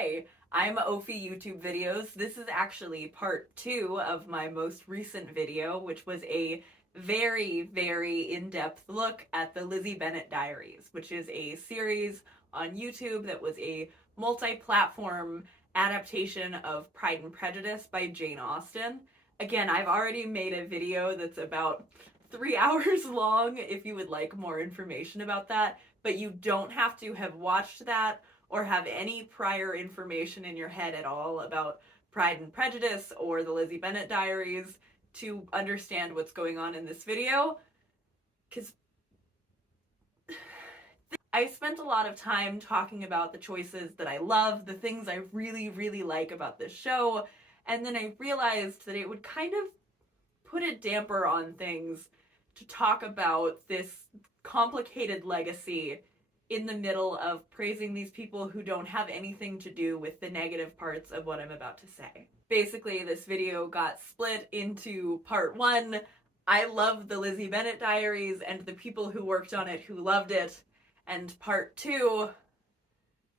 Hi, I'm Ophi YouTube Videos. This is actually part 2 of my most recent video, which was a very in-depth look at the Lizzie Bennet Diaries, which is a series on YouTube that was a multi-platform adaptation of Pride and Prejudice by Jane Austen. Again, I've already made a video that's about 3 hours long if you would like more information about that, but you don't have to have watched that or have any prior information in your head at all about Pride and Prejudice or the Lizzie Bennet Diaries to understand what's going on in this video, because I spent a lot of time talking about the choices that I love, the things I really like about this show, and then I realized that it would kind of put a damper on things to talk about this complicated legacy in the middle of praising these people who don't have anything to do with the negative parts of what I'm about to say. Basically, this video got split into part 1, I love the Lizzie Bennet Diaries and the people who worked on it who loved it, and part 2,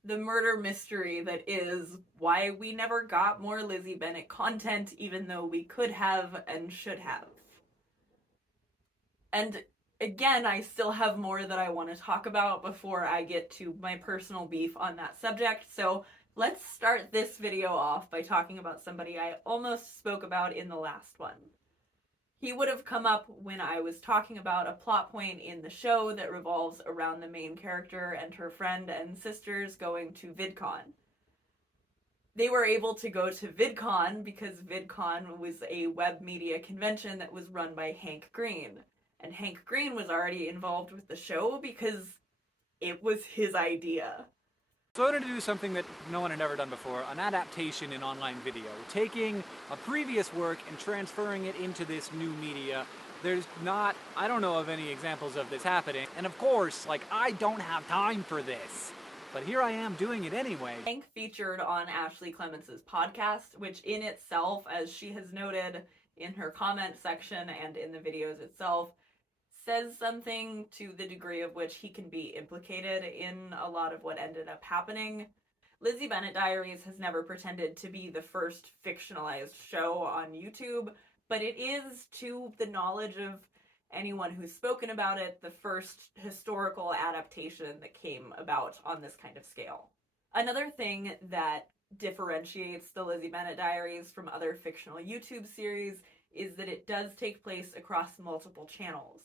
the murder mystery that is why we never got more Lizzie Bennet content even though we could have and should have. And again, I still have more that I want to talk about before I get to my personal beef on that subject, so let's start this video off by talking about somebody I almost spoke about in the last one. He would have come up when I was talking about a plot point in the show that revolves around the main character and her friend and sisters going to VidCon. They were able to go to VidCon because VidCon was a web media convention that was run by Hank Green. And Hank Green was already involved with the show because it was his idea. So I wanted to do something that no one had ever done before, an adaptation in online video. Taking a previous work and transferring it into this new media. I don't know of any examples of this happening. And of course, I don't have time for this. But here I am doing it anyway. Hank featured on Ashley Clements's podcast, which in itself, as she has noted in her comment section and in the videos itself, says something to the degree of which he can be implicated in a lot of what ended up happening. Lizzie Bennet Diaries has never pretended to be the first fictionalized show on YouTube, but it is, to the knowledge of anyone who's spoken about it, the first historical adaptation that came about on this kind of scale. Another thing that differentiates the Lizzie Bennet Diaries from other fictional YouTube series is that it does take place across multiple channels.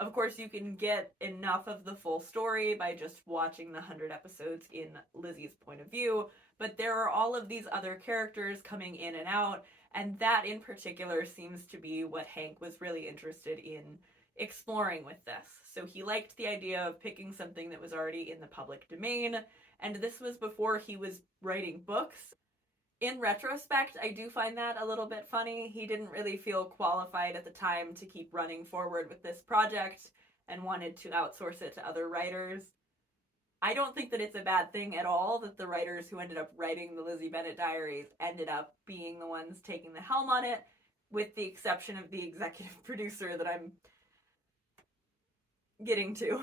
Of course, you can get enough of the full story by just watching the 100 episodes in Lizzie's point of view, but there are all of these other characters coming in and out, and that in particular seems to be what Hank was really interested in exploring with this. So he liked the idea of picking something that was already in the public domain, and this was before he was writing books. In retrospect, I do find that a little bit funny. He didn't really feel qualified at the time to keep running forward with this project and wanted to outsource it to other writers. I don't think that it's a bad thing at all that the writers who ended up writing the Lizzie Bennet Diaries ended up being the ones taking the helm on it, with the exception of the executive producer that I'm getting to.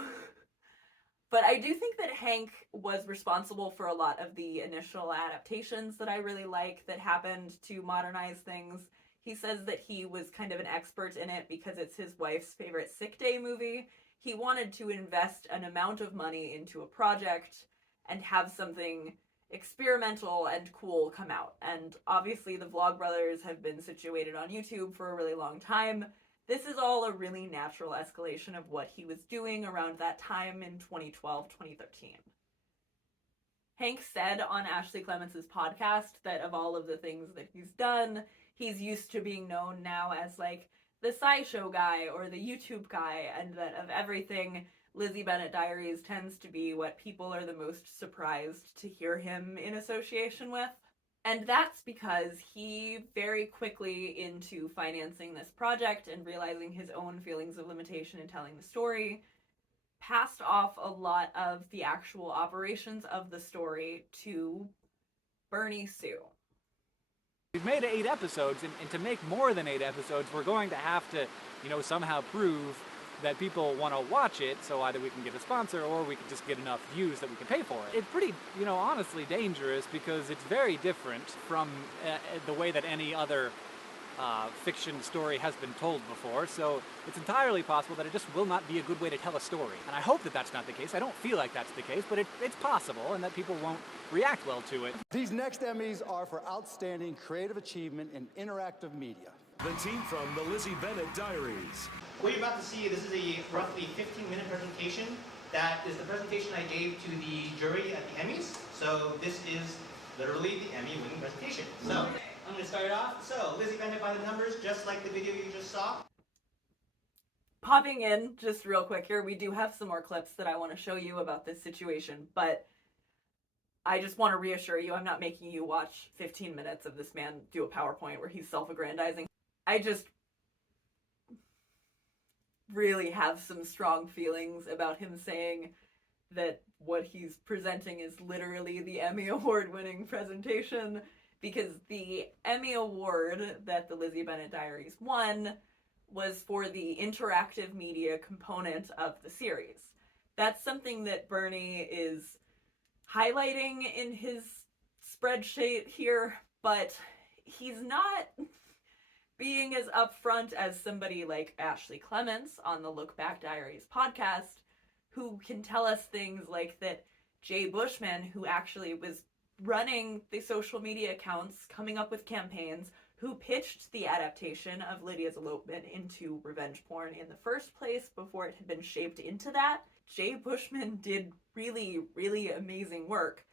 But I do think that Hank was responsible for a lot of the initial adaptations that I really like that happened to modernize things. He says that he was kind of an expert in it because it's his wife's favorite sick day movie. He wanted to invest an amount of money into a project and have something experimental and cool come out. And obviously the Vlogbrothers have been situated on YouTube for a really long time. This is all a really natural escalation of what he was doing around that time in 2012, 2013. Hank said on Ashley Clements's podcast that of all of the things that he's done, he's used to being known now as the SciShow guy or the YouTube guy, and that of everything, Lizzie Bennet Diaries tends to be what people are the most surprised to hear him in association with. And that's because he very quickly, into financing this project and realizing his own feelings of limitation in telling the story, passed off a lot of the actual operations of the story to Bernie Sue. We've made 8 episodes, and to make more than 8 episodes, we're going to have to, somehow prove that people want to watch it, so either we can get a sponsor or we can just get enough views that we can pay for it. It's pretty, honestly dangerous because it's very different from the way that any other fiction story has been told before, so it's entirely possible that it just will not be a good way to tell a story. And I hope that that's not the case. I don't feel like that's the case, but it's possible, and that people won't react well to it. These next Emmys are for outstanding creative achievement in interactive media. The team from the Lizzie Bennet Diaries. What you're about to see, this is a roughly 15-minute presentation. That is the presentation I gave to the jury at the Emmys. So this is literally the Emmy-winning presentation. So I'm going to start it off. So Lizzie Bennet by the numbers, just like the video you just saw. Popping in just real quick here, we do have some more clips that I want to show you about this situation, but I just want to reassure you, I'm not making you watch 15 minutes of this man do a PowerPoint where he's self-aggrandizing. I just really have some strong feelings about him saying that what he's presenting is literally the Emmy Award-winning presentation, because the Emmy Award that the Lizzie Bennet Diaries won was for the interactive media component of the series. That's something that Bernie is highlighting in his spreadsheet here, but he's not being as upfront as somebody like Ashley Clements on the Lookback Diaries podcast, who can tell us things like that Jay Bushman, who actually was running the social media accounts, coming up with campaigns, who pitched the adaptation of Lydia's elopement into revenge porn in the first place before it had been shaped into that. Jay Bushman did really, really amazing work.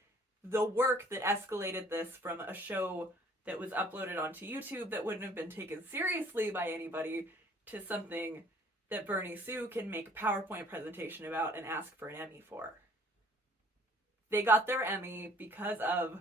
The work that escalated this from a show that was uploaded onto YouTube that wouldn't have been taken seriously by anybody to something that Bernie Sue can make a PowerPoint presentation about and ask for an Emmy for. They got their Emmy because of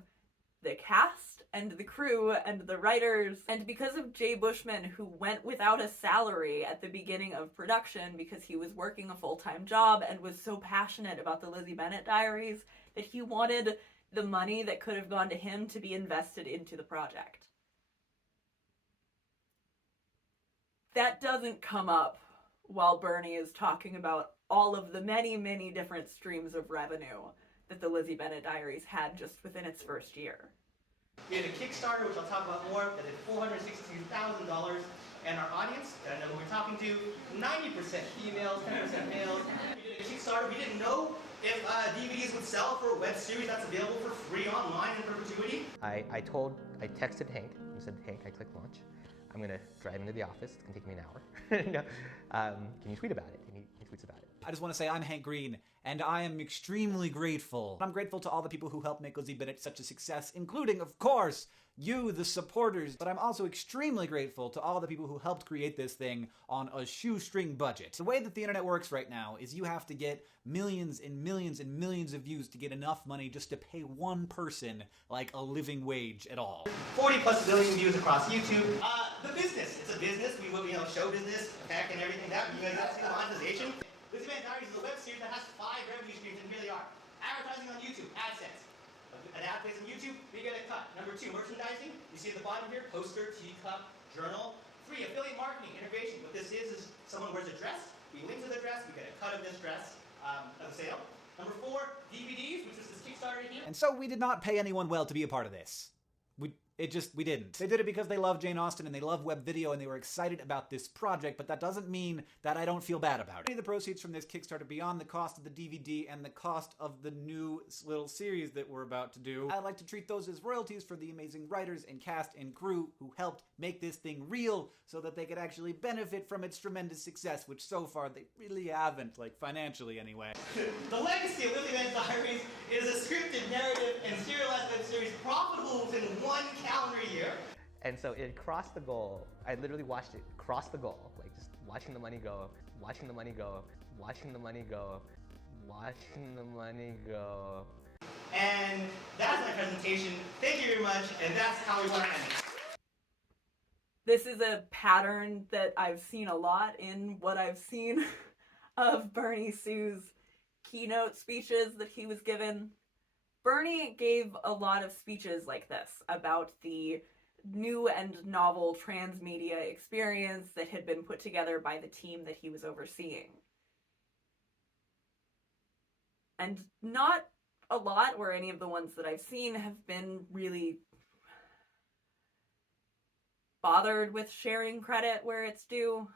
the cast and the crew and the writers, and because of Jay Bushman, who went without a salary at the beginning of production because he was working a full-time job and was so passionate about the Lizzie Bennet Diaries that he wanted the money that could have gone to him to be invested into the project. That doesn't come up while Bernie is talking about all of the many, many different streams of revenue that the Lizzie Bennet Diaries had just within its first year. We had a Kickstarter, which I'll talk about more, that did $462,000, and our audience, that I know who we're talking to, 90% females, 10% males. We did a Kickstarter. We didn't know if DVDs would sell for a web series that's available for free online in perpetuity. I texted Hank and said, Hank, I clicked launch. I'm going to drive into the office. It's going to take me an hour. Can you tweet about it? And he tweets about it. I just want to say I'm Hank Green, and I am extremely grateful. I'm grateful to all the people who helped make Lizzie Bennet such a success, including, of course, you, the supporters. But I'm also extremely grateful to all the people who helped create this thing on a shoestring budget. The way that the internet works right now is you have to get millions and millions and millions of views to get enough money just to pay one person like a living wage at all. 40 plus billion views across YouTube. The business, it's a business. We will, show business, tech and everything that. You guys see the monetization. Lizzie Bennet Diaries is a web series that has 5 revenue streams, and here they are. Advertising on YouTube, AdSense. An ad plays on YouTube, we get a cut. Number 2, merchandising. You see at the bottom here, poster, teacup, journal. 3, affiliate marketing, integration. What this is someone wears a dress, we link to the dress, we get a cut of this dress of the sale. Number 4, DVDs, which is this Kickstarter here. And so we did not pay anyone well to be a part of this. We didn't. They did it because they love Jane Austen and they love web video and they were excited about this project, but that doesn't mean that I don't feel bad about it. Any of the proceeds from this Kickstarter, beyond the cost of the DVD and the cost of the new little series that we're about to do, I'd like to treat those as royalties for the amazing writers and cast and crew who helped make this thing real so that they could actually benefit from its tremendous success, which so far they really haven't, like financially anyway. The legacy of Lizzie Bennet Diaries is a scripted narrative and serialized web series profitable within 1 calendar year. And so it crossed the goal. I literally watched it cross the goal, like just watching the money go, watching the money go, watching the money go, watching the money go. And that's my presentation. Thank you very much, and that's how we want to end it. This is a pattern that I've seen a lot in what I've seen of Bernie Sue's keynote speeches that he was given. Bernie gave a lot of speeches like this about the new and novel transmedia experience that had been put together by the team that he was overseeing. And not a lot, or any of the ones that I've seen, have been really bothered with sharing credit where it's due.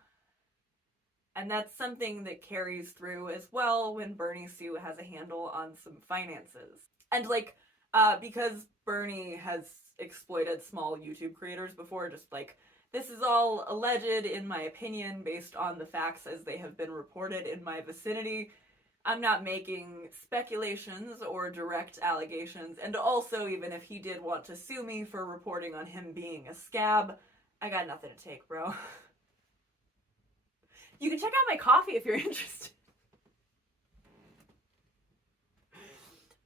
And that's something that carries through as well when Bernie Sue has a handle on some finances. And like, because Bernie has exploited small YouTube creators before, just like, this is all alleged in my opinion based on the facts as they have been reported in my vicinity. I'm not making speculations or direct allegations. And also, even if he did want to sue me for reporting on him being a scab, I got nothing to take, bro. You can check out my coffee if you're interested.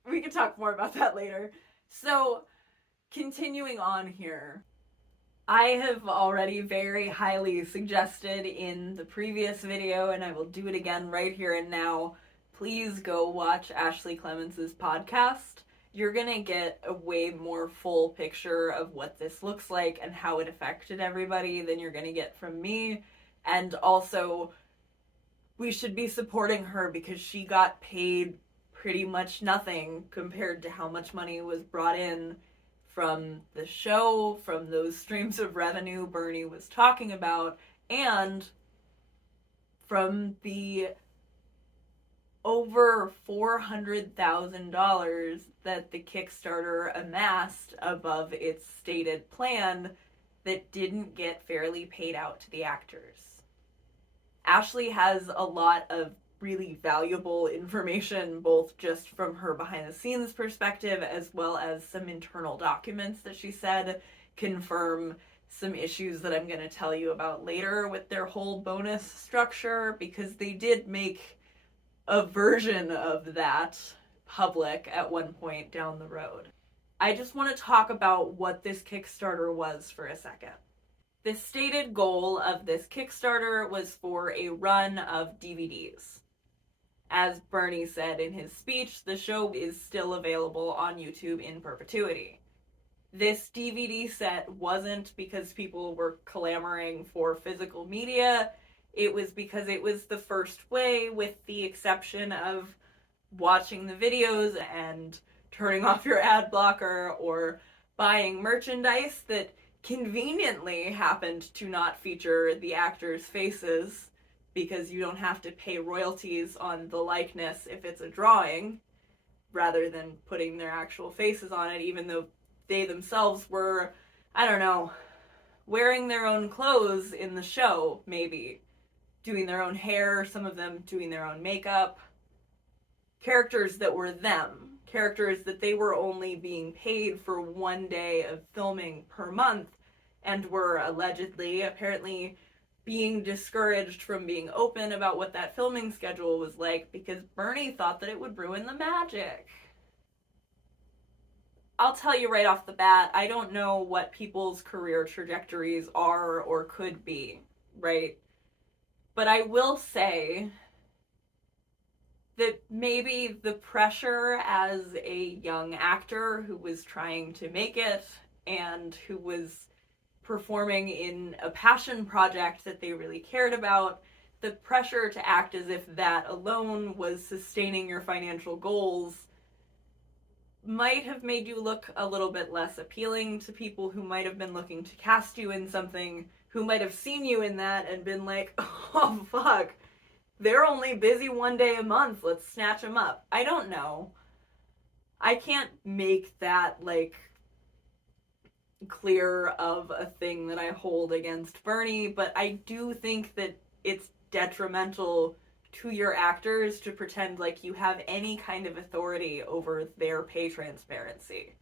We can talk more about that later. So, continuing on here. I have already very highly suggested in the previous video, and I will do it again right here and now. Please go watch Ashley Clemens' podcast. You're gonna get a way more full picture of what this looks like and how it affected everybody than you're gonna get from me. And also, we should be supporting her because she got paid pretty much nothing compared to how much money was brought in from the show, from those streams of revenue Bernie was talking about, and from the over $400,000 that the Kickstarter amassed above its stated plan that didn't get fairly paid out to the actors. Ashley has a lot of really valuable information, both just from her behind the scenes perspective as well as some internal documents that she said confirm some issues that I'm going to tell you about later with their whole bonus structure, because they did make a version of that public at one point down the road. I just want to talk about what this Kickstarter was for a second. The stated goal of this Kickstarter was for a run of DVDs. As Bernie said in his speech, the show is still available on YouTube in perpetuity. This DVD set wasn't because people were clamoring for physical media. It was because it was the first way, with the exception of watching the videos and turning off your ad blocker or buying merchandise that conveniently happened to not feature the actors' faces, because you don't have to pay royalties on the likeness if it's a drawing, rather than putting their actual faces on it, even though they themselves were, I don't know, wearing their own clothes in the show, maybe. Doing their own hair, some of them doing their own makeup. Characters that were them. Characters that they were only being paid for one day of filming per month, and were allegedly, apparently, being discouraged from being open about what that filming schedule was like because Bernie thought that it would ruin the magic. I'll tell you right off the bat, I don't know what people's career trajectories are or could be, right? But I will say that maybe the pressure as a young actor who was trying to make it and who was performing in a passion project that they really cared about, the pressure to act as if that alone was sustaining your financial goals might have made you look a little bit less appealing to people who might have been looking to cast you in something, who might have seen you in that and been like, oh fuck, they're only busy one day a month, let's snatch them up. I don't know. I can't make that, like, clear of a thing that I hold against Bernie, but I do think that it's detrimental to your actors to pretend like you have any kind of authority over their pay transparency.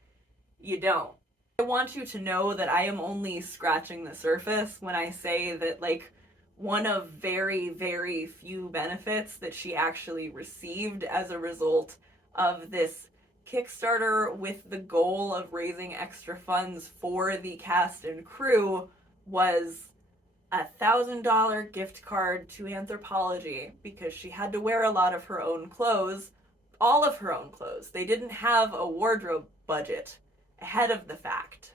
You don't. I want you to know that I am only scratching the surface when I say that, like, one of very, very few benefits that she actually received as a result of this Kickstarter with the goal of raising extra funds for the cast and crew was a $1,000 gift card to Anthropologie, because she had to wear a lot of her own clothes, all of her own clothes. They didn't have a wardrobe budget ahead of the fact.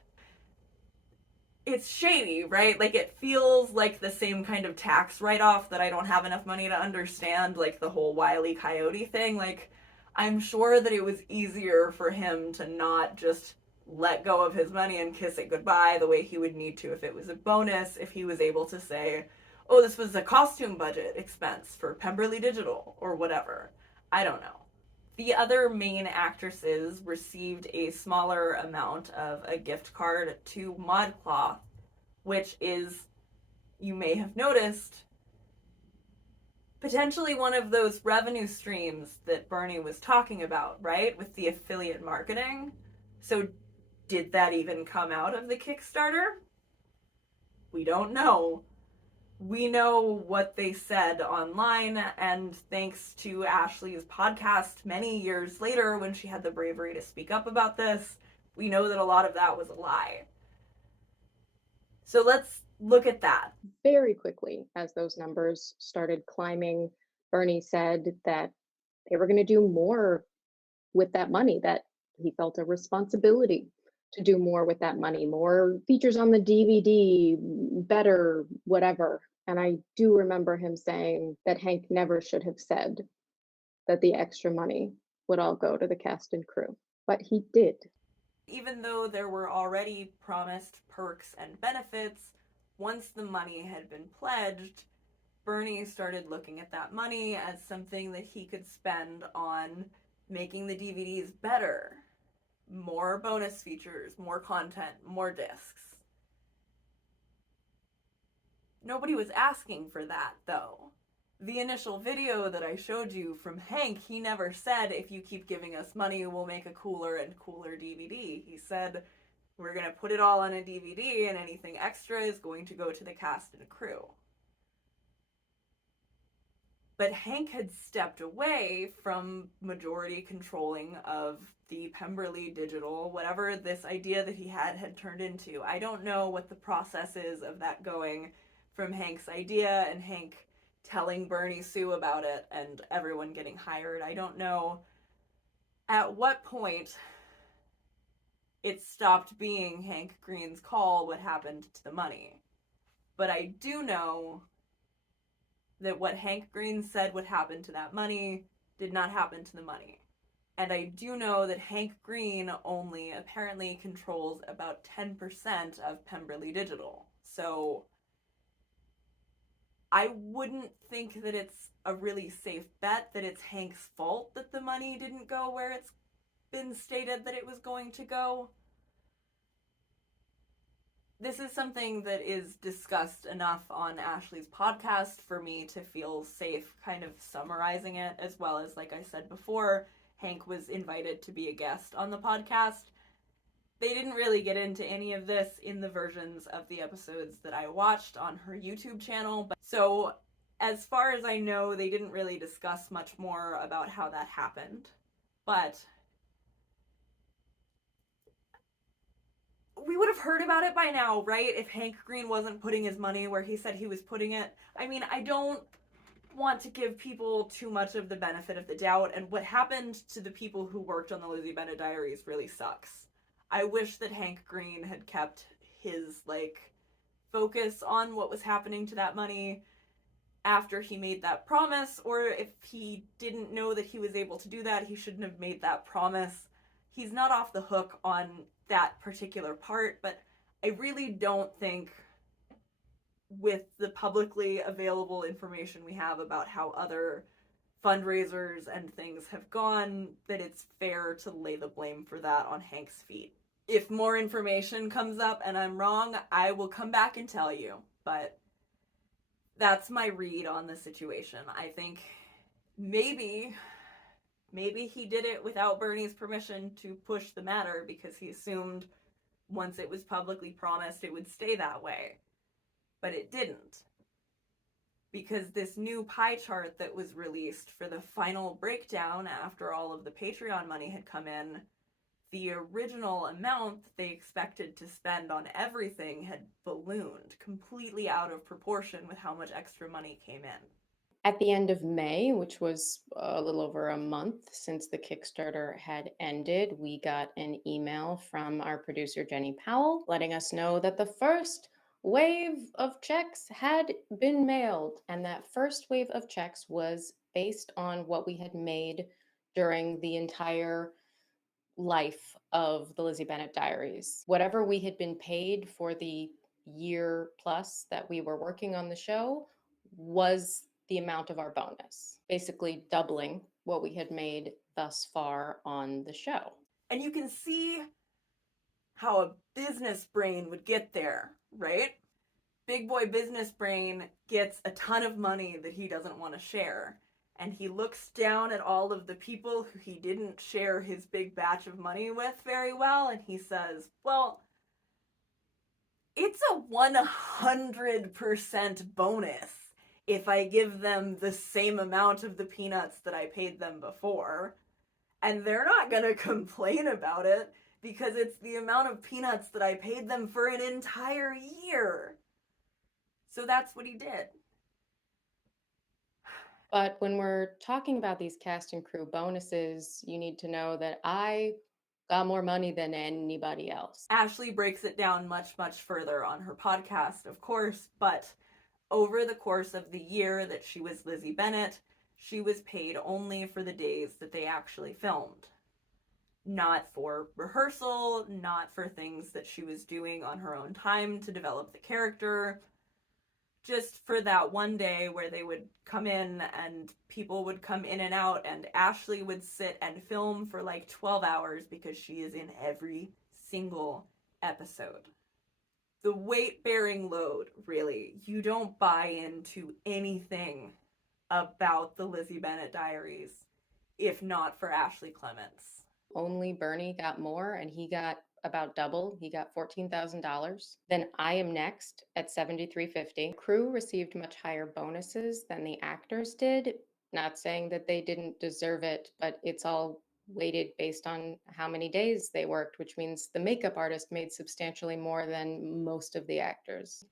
it's shady, right? Like, it feels like the same kind of tax write-off that I don't have enough money to understand, like the whole Wile E. Coyote thing. Like, I'm sure that it was easier for him to not just let go of his money and kiss it goodbye the way he would need to if it was a bonus, if he was able to say, oh, this was a costume budget expense for Pemberly Digital or whatever. I don't know. The other main actresses received a smaller amount of a gift card to ModCloth, which is, you may have noticed, potentially one of those revenue streams that Bernie was talking about, right? With the affiliate marketing. So did that even come out of the Kickstarter? We don't know. We know what they said online, and thanks to Ashley's podcast many years later when she had the bravery to speak up about this, we know that a lot of that was a lie. So let's look at that. Very quickly, as those numbers started climbing, Bernie said that they were going to do more with that money, that he felt a responsibility to do more with that money, more features on the DVD, better, whatever. And I do remember him saying that Hank never should have said that the extra money would all go to the cast and crew, but he did. Even though there were already promised perks and benefits, once the money had been pledged, Bernie started looking at that money as something that he could spend on making the DVDs better. More bonus features, more content, more discs. Nobody was asking for that, though. The initial video that I showed you from Hank, he never said, if you keep giving us money, we'll make a cooler and cooler DVD. He said, we're going to put it all on a DVD, and anything extra is going to go to the cast and crew. But Hank had stepped away from majority controlling of the Pemberly Digital, whatever this idea that he had turned into. I don't know what the process is of that going from Hank's idea and Hank telling Bernie Sue about it and everyone getting hired. I don't know at what point it stopped being Hank Green's call what happened to the money. But I do know that what Hank Green said would happen to that money did not happen to the money. And I do know that Hank Green only apparently controls about 10% of Pemberly Digital. So I wouldn't think that it's a really safe bet that it's Hank's fault that the money didn't go where it's been stated that it was going to go. This is something that is discussed enough on Ashley's podcast for me to feel safe kind of summarizing it, as well as, like I said before, Hank was invited to be a guest on the podcast. They didn't really get into any of this in the versions of the episodes that I watched on her YouTube channel. So as far as I know, they didn't really discuss much more about how that happened. But we would have heard about it by now, right? If Hank Green wasn't putting his money where he said he was putting it. I mean, I don't want to give people too much of the benefit of the doubt, and what happened to the people who worked on the Lizzie Bennet Diaries really sucks. I wish that Hank Green had kept his, focus on what was happening to that money after he made that promise, or if he didn't know that he was able to do that, he shouldn't have made that promise. He's not off the hook on that particular part, but I really don't think, with the publicly available information we have about how other fundraisers and things have gone, that it's fair to lay the blame for that on Hank's feet. If more information comes up and I'm wrong, I will come back and tell you, but that's my read on the situation. I think maybe he did it without Bernie's permission to push the matter because he assumed once it was publicly promised it would stay that way. But it didn't. Because this new pie chart that was released for the final breakdown after all of the Patreon money had come in, the original amount they expected to spend on everything had ballooned completely out of proportion with how much extra money came in. At the end of May, which was a little over a month since the Kickstarter had ended, we got an email from our producer, Jenny Powell, letting us know that the first wave of checks had been mailed. And that first wave of checks was based on what we had made during the entire life of the Lizzie Bennet Diaries. Whatever we had been paid for the year plus that we were working on the show was the amount of our bonus, basically doubling what we had made thus far on the show. And you can see how a business brain would get there, right? Big boy business brain gets a ton of money that he doesn't want to share. And he looks down at all of the people who he didn't share his big batch of money with very well, and he says, well, it's a 100% bonus if I give them the same amount of the peanuts that I paid them before. And they're not going to complain about it because it's the amount of peanuts that I paid them for an entire year. So that's what he did. But when we're talking about these cast and crew bonuses, you need to know that I got more money than anybody else. Ashley breaks it down much, much further on her podcast, of course, but over the course of the year that she was Lizzie Bennet, she was paid only for the days that they actually filmed. Not for rehearsal, not for things that she was doing on her own time to develop the character, just for that one day where they would come in and people would come in and out, and Ashley would sit and film for like 12 hours because she is in every single episode. The weight-bearing load, really. You don't buy into anything about the Lizzie Bennet Diaries if not for Ashley Clements. Only Bernie got more, and he got about double. He got $14,000. Then I Am Next at $73.50. Crew received much higher bonuses than the actors did. Not saying that they didn't deserve it, but it's all weighted based on how many days they worked, which means the makeup artist made substantially more than most of the actors.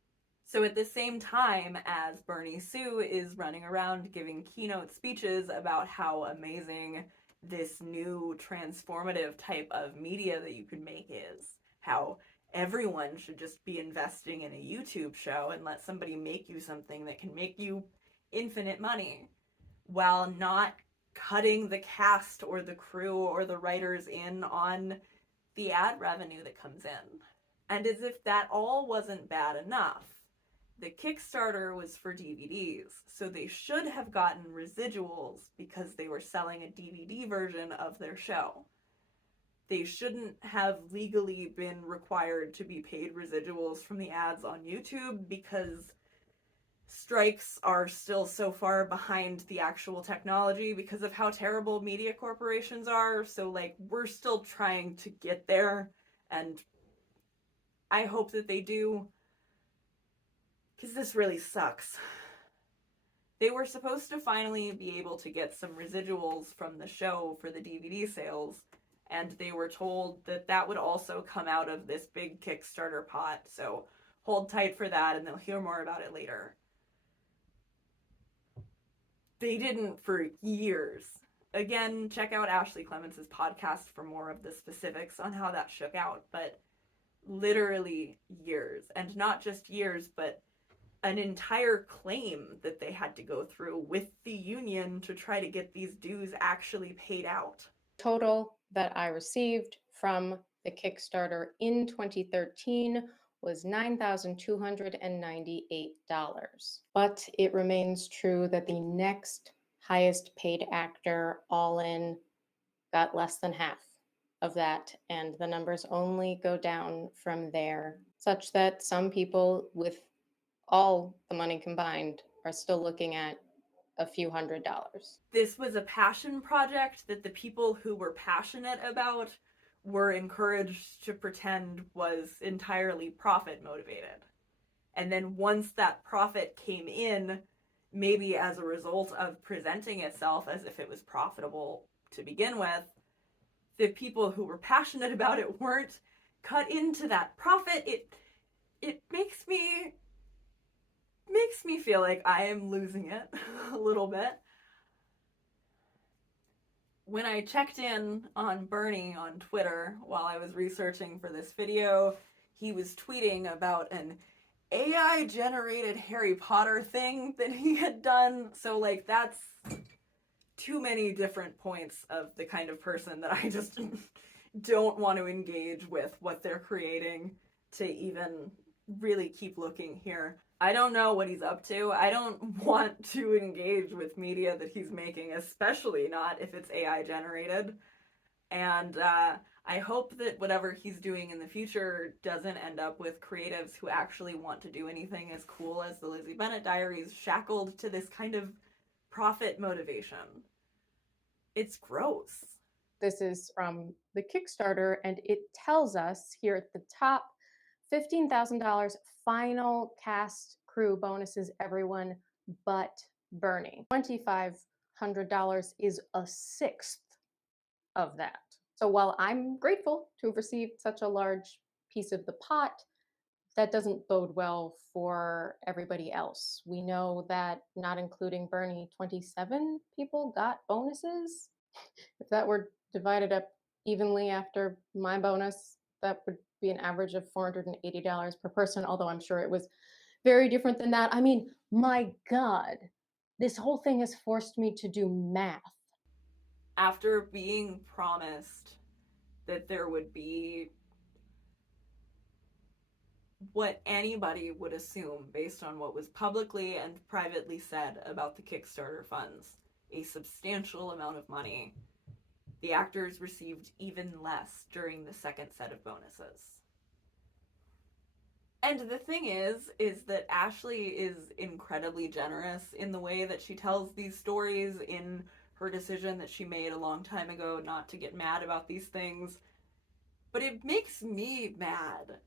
So at the same time as Bernie Sue is running around giving keynote speeches about how amazing this new transformative type of media that you can make is, how everyone should just be investing in a YouTube show and let somebody make you something that can make you infinite money, while not cutting the cast or the crew or the writers in on the ad revenue that comes in. And as if that all wasn't bad enough, the Kickstarter was for DVDs, so they should have gotten residuals because they were selling a DVD version of their show. They shouldn't have legally been required to be paid residuals from the ads on YouTube because strikes are still so far behind the actual technology because of how terrible media corporations are. So, like, we're still trying to get there, and I hope that they do, because this really sucks. They were supposed to finally be able to get some residuals from the show for the DVD sales, and they were told that that would also come out of this big Kickstarter pot, so hold tight for that and they'll hear more about it later. They didn't for years. Again, check out Ashley Clements' podcast for more of the specifics on how that shook out, but literally years. And not just years, but an entire claim that they had to go through with the union to try to get these dues actually paid out. Total that I received from the Kickstarter in 2013 was $9,298. But it remains true that the next highest paid actor, all in, got less than half of that, and the numbers only go down from there, such that some people with all the money combined are still looking at a few $100s. This was a passion project that the people who were passionate about were encouraged to pretend was entirely profit motivated. And then once that profit came in, maybe as a result of presenting itself as if it was profitable to begin with, the people who were passionate about it weren't cut into that profit. It makes me makes me feel like I am losing it a little bit. When I checked in on Bernie on Twitter while I was researching for this video, he was tweeting about an AI generated Harry Potter thing that he had done. So like that's too many different points of the kind of person that I just don't want to engage with what they're creating to even really keep looking here. I don't know what he's up to. I don't want to engage with media that he's making, especially not if it's AI generated. And I hope that whatever he's doing in the future doesn't end up with creatives who actually want to do anything as cool as the Lizzie Bennet Diaries, shackled to this kind of profit motivation. It's gross. This is from the Kickstarter, and it tells us here at the top, $15,000 final cast crew bonuses, everyone but Bernie. $2,500 is a sixth of that. So while I'm grateful to have received such a large piece of the pot, that doesn't bode well for everybody else. We know that, not including Bernie, 27 people got bonuses. If that were divided up evenly after my bonus, that would be an average of $480 per person, although I'm sure it was very different than that. I mean, my God, this whole thing has forced me to do math. After being promised that there would be what anybody would assume based on what was publicly and privately said about the Kickstarter funds, a substantial amount of money, the actors received even less during the second set of bonuses. And the thing is that Ashley is incredibly generous in the way that she tells these stories, in her decision that she made a long time ago not to get mad about these things. But it makes me mad.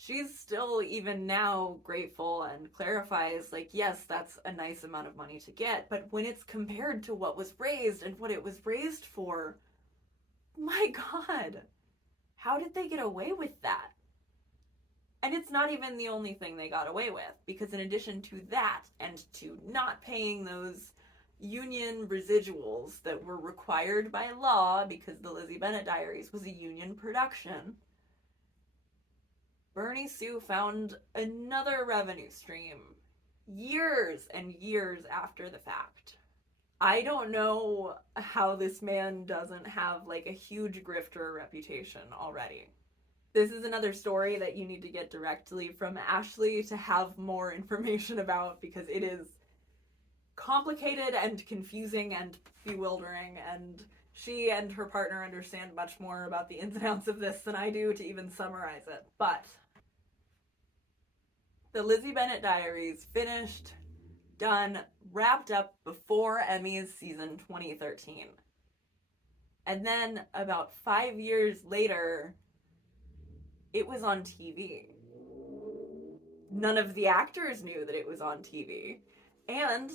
She's still, even now, grateful and clarifies, like, yes, that's a nice amount of money to get, but when it's compared to what was raised and what it was raised for, my God, how did they get away with that? And it's not even the only thing they got away with, because in addition to that, and to not paying those union residuals that were required by law, because the Lizzie Bennet Diaries was a union production, Bernie Sue found another revenue stream years and years after the fact. I don't know how this man doesn't have like a huge grifter reputation already. This is another story that you need to get directly from Ashley to have more information about, because it is complicated and confusing and bewildering, and she and her partner understand much more about the ins and outs of this than I do to even summarize it. But the Lizzie Bennet Diaries finished, done, wrapped up before Emmy's season 2013. And then about 5 years later, it was on TV. None of the actors knew that it was on TV. And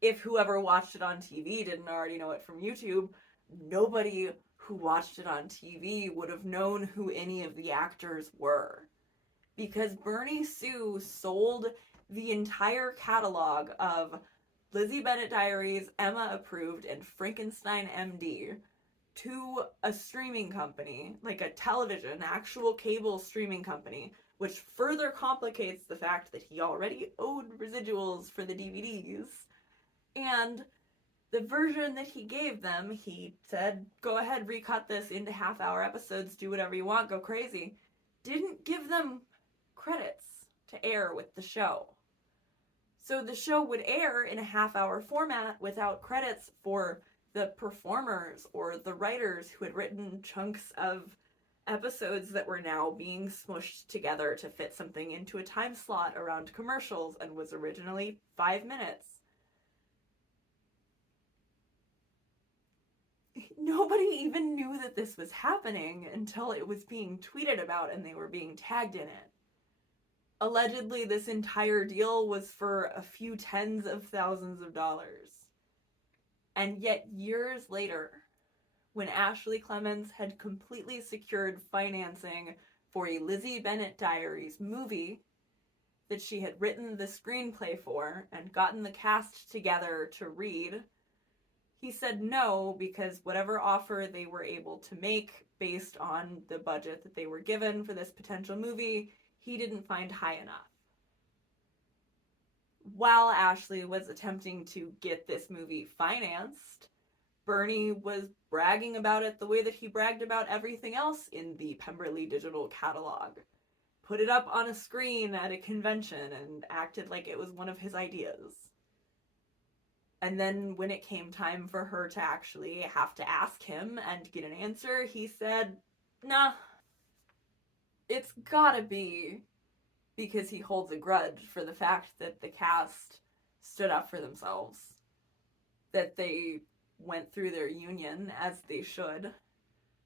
if whoever watched it on TV didn't already know it from YouTube, nobody who watched it on TV would have known who any of the actors were. Because Bernie Sue sold the entire catalog of Lizzie Bennet Diaries, Emma Approved, and Frankenstein MD to a streaming company, like a television, actual cable streaming company, which further complicates the fact that he already owed residuals for the DVDs. And the version that he gave them, he said, go ahead, recut this into half-hour episodes, do whatever you want, go crazy, didn't give them credits to air with the show. So the show would air in a half-hour format without credits for the performers or the writers who had written chunks of episodes that were now being smushed together to fit something into a time slot around commercials and was originally 5 minutes. Nobody even knew that this was happening until it was being tweeted about and they were being tagged in it. Allegedly, this entire deal was for a few tens of thousands of dollars. And yet, years later, when Ashley Clemens had completely secured financing for a Lizzie Bennet Diaries movie, that she had written the screenplay for and gotten the cast together to read, he said no because whatever offer they were able to make based on the budget that they were given for this potential movie, he didn't find high enough. While Ashley was attempting to get this movie financed, Bernie was bragging about it the way that he bragged about everything else in the Pemberly Digital catalog. Put it up on a screen at a convention and acted like it was one of his ideas. And then when it came time for her to actually have to ask him and get an answer, he said, nah. It's gotta be because he holds a grudge for the fact that the cast stood up for themselves, that they went through their union as they should,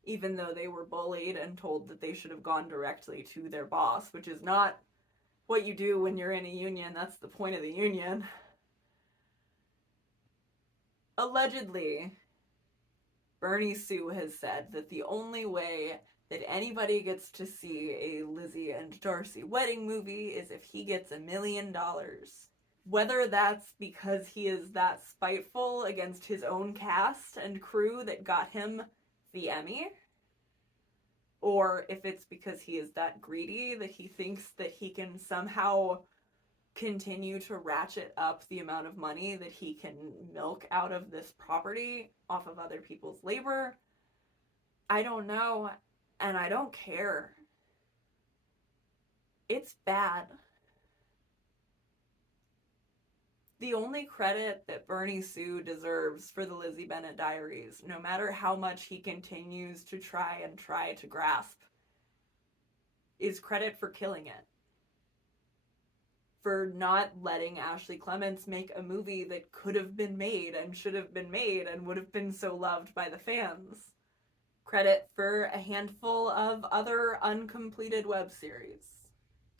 even though they were bullied and told that they should have gone directly to their boss, which is not what you do when you're in a union. That's the point of the union. Allegedly, Bernie Sue has said that the only way that anybody gets to see a Lizzie and Darcy wedding movie is if he gets $1 million. Whether that's because he is that spiteful against his own cast and crew that got him the Emmy, or if it's because he is that greedy that he thinks that he can somehow continue to ratchet up the amount of money that he can milk out of this property off of other people's labor, I don't know, and I don't care. It's bad. The only credit that Bernie Sue deserves for the Lizzie Bennet Diaries, no matter how much he continues to try to grasp, is credit for killing it. For not letting Ashley Clements make a movie that could have been made and should have been made and would have been so loved by the fans. Credit for a handful of other uncompleted web series.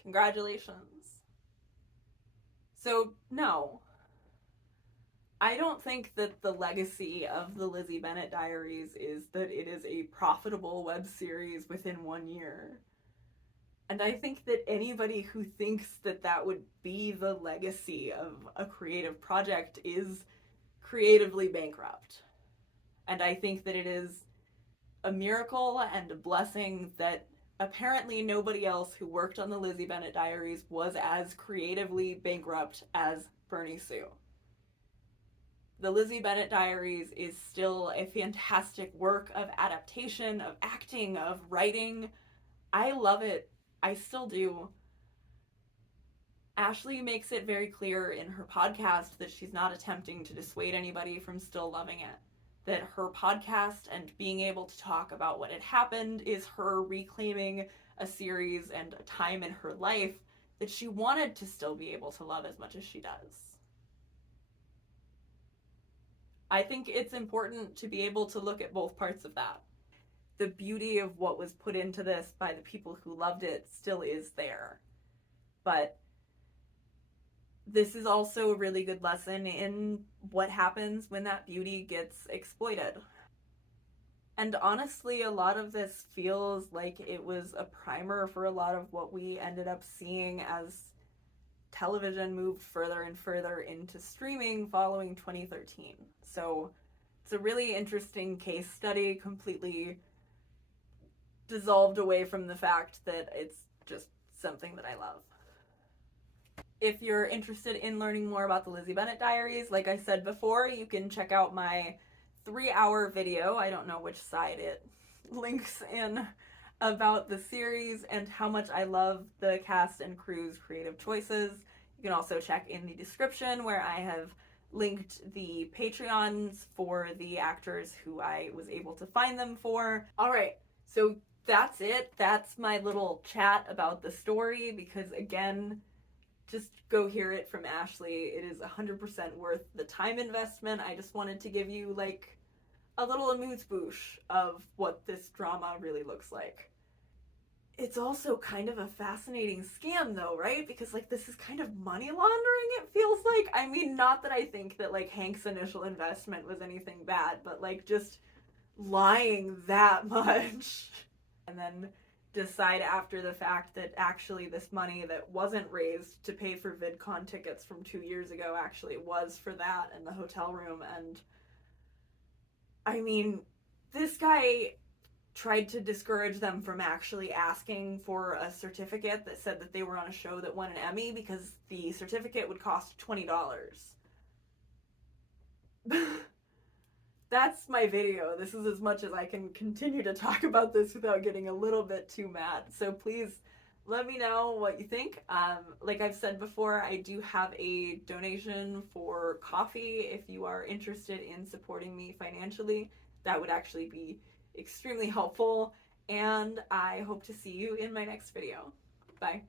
Congratulations. So, no. I don't think that the legacy of the Lizzie Bennet Diaries is that it is a profitable web series within 1 year. And I think that anybody who thinks that that would be the legacy of a creative project is creatively bankrupt. And I think that it is a miracle and a blessing that apparently nobody else who worked on the Lizzie Bennet Diaries was as creatively bankrupt as Bernie Sue. The Lizzie Bennet Diaries is still a fantastic work of adaptation, of acting, of writing. I love it. I still do. Ashley makes it very clear in her podcast that she's not attempting to dissuade anybody from still loving it. That her podcast and being able to talk about what had happened is her reclaiming a series and a time in her life that she wanted to still be able to love as much as she does. I think it's important to be able to look at both parts of that. The beauty of what was put into this by the people who loved it still is there. But this is also a really good lesson in what happens when that beauty gets exploited. And honestly, a lot of this feels like it was a primer for a lot of what we ended up seeing as television moved further and further into streaming following 2013. So it's a really interesting case study, completely dissolved away from the fact that it's just something that I love. If you're interested in learning more about the Lizzie Bennet Diaries, like I said before, you can check out my 3-hour video, I don't know which side it links in, about the series and how much I love the cast and crew's creative choices. You can also check in the description where I have linked the Patreons for the actors who I was able to find them for. Alright, so that's it. That's my little chat about the story, because again, just go hear it from Ashley. It is 100% worth the time investment. I just wanted to give you like a little amuse-bouche of what this drama really looks like. It's also kind of a fascinating scam though, right? Because like this is kind of money laundering, it feels like. I mean, not that I think that like Hank's initial investment was anything bad, but like just lying that much and then decide after the fact that actually this money that wasn't raised to pay for VidCon tickets from 2 years ago actually was for that and the hotel room. And I mean, this guy tried to discourage them from actually asking for a certificate that said that they were on a show that won an Emmy because the certificate would cost $20. That's my video. This is as much as I can continue to talk about this without getting a little bit too mad. So please let me know what you think. Like I've said before, I do have a donation for coffee if you are interested in supporting me financially. That would actually be extremely helpful, and I hope to see you in my next video. Bye.